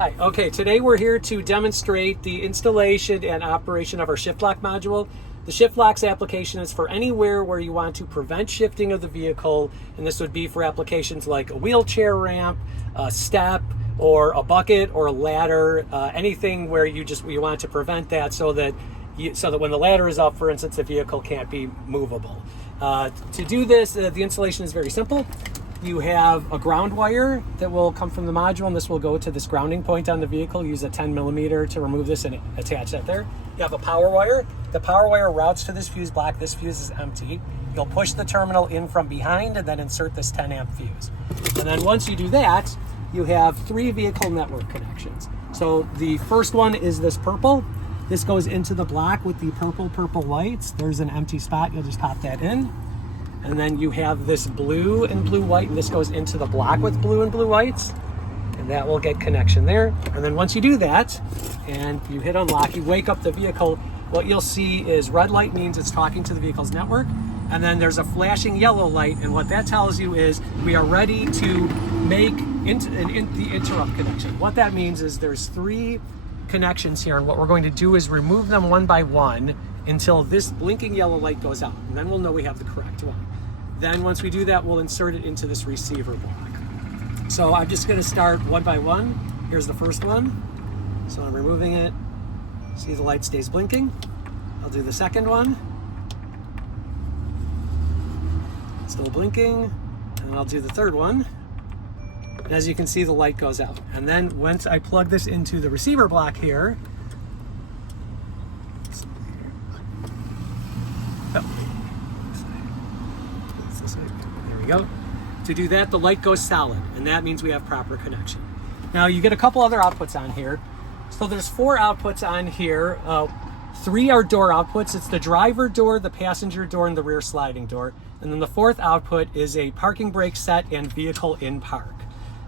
Hi, okay, today we're here to demonstrate the installation and operation of our ShiftLock module. The ShiftLock's application is for anywhere where you want to prevent shifting of the vehicle, and this would be for applications like a wheelchair ramp, a step, or a bucket or a ladder, anything where you want to prevent that so that when the ladder is up, for instance, the vehicle can't be movable. To do this, the installation is very simple. You have a ground wire that will come from the module, and this will go to this grounding point on the vehicle. Use a 10mm to remove this and attach that there. You have a power wire. The power wire routes to this fuse block. This fuse is empty. You'll push the terminal in from behind and then insert this 10-amp fuse. And then once you do that, you have 3 vehicle network connections. So the first one is this purple. This goes into the block with the purple lights. There's an empty spot. You'll just pop that in. And then you have this blue and blue-white, and this goes into the block with blue and blue lights, and that will get connection there. And then once you do that, and you hit unlock, you wake up the vehicle, what you'll see is red light means it's talking to the vehicle's network, and then there's a flashing yellow light, and what that tells you is we are ready to make the interrupt connection. What that means is there's 3 connections here, and what we're going to do is remove them one by one until this blinking yellow light goes out, and then we'll know we have the correct one. Then once we do that, we'll insert it into this receiver block. So I'm just going to start one by one. Here's the first one. So I'm removing it. See the light stays blinking. I'll do the second one. Still blinking. And I'll do the third one. And as you can see, the light goes out. And then once I plug this into the receiver block here, go. To do that, the light goes solid, and that means we have proper connection. Now you get a couple other outputs on here. So there's 4 outputs on here. 3 are door outputs. It's the driver door, the passenger door, and the rear sliding door. And then the 4th output is a parking brake set and vehicle in park.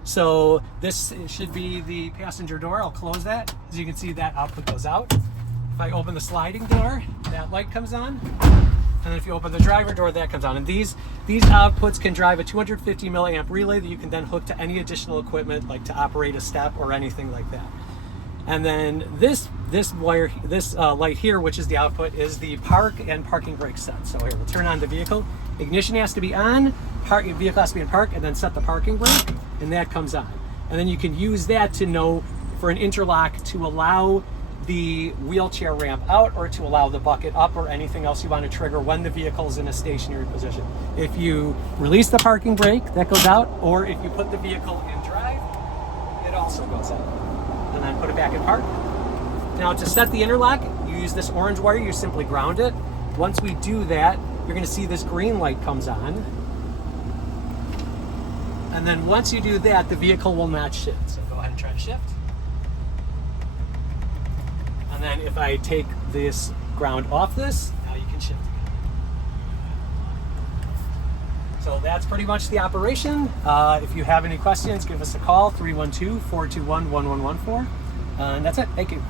So this should be the passenger door. I'll close that. As you can see, that output goes out. If I open the sliding door, that light comes on. And then if you open the driver door, that comes on. And these outputs can drive a 250 milliamp relay that you can then hook to any additional equipment, like to operate a step or anything like that. And then this light here, which is the output, is the park and parking brake set. So here, we'll turn on the vehicle. Ignition has to be on, vehicle has to be in park, and then set the parking brake, and that comes on. And then you can use that to know for an interlock to allow the wheelchair ramp out or to allow the bucket up or anything else you want to trigger when the vehicle is in a stationary position. If you release the parking brake, that goes out, or if you put the vehicle in drive, it also goes out. And then put it back in park. Now to set the interlock, you use this orange wire, you simply ground it. Once we do that, you're going to see this green light comes on. And then once you do that, the vehicle will not shift. So go ahead and try to shift. And then if I take this ground off this, now you can shift again. So that's pretty much the operation. If you have any questions, give us a call, 312-421-1114. And that's it. Thank you.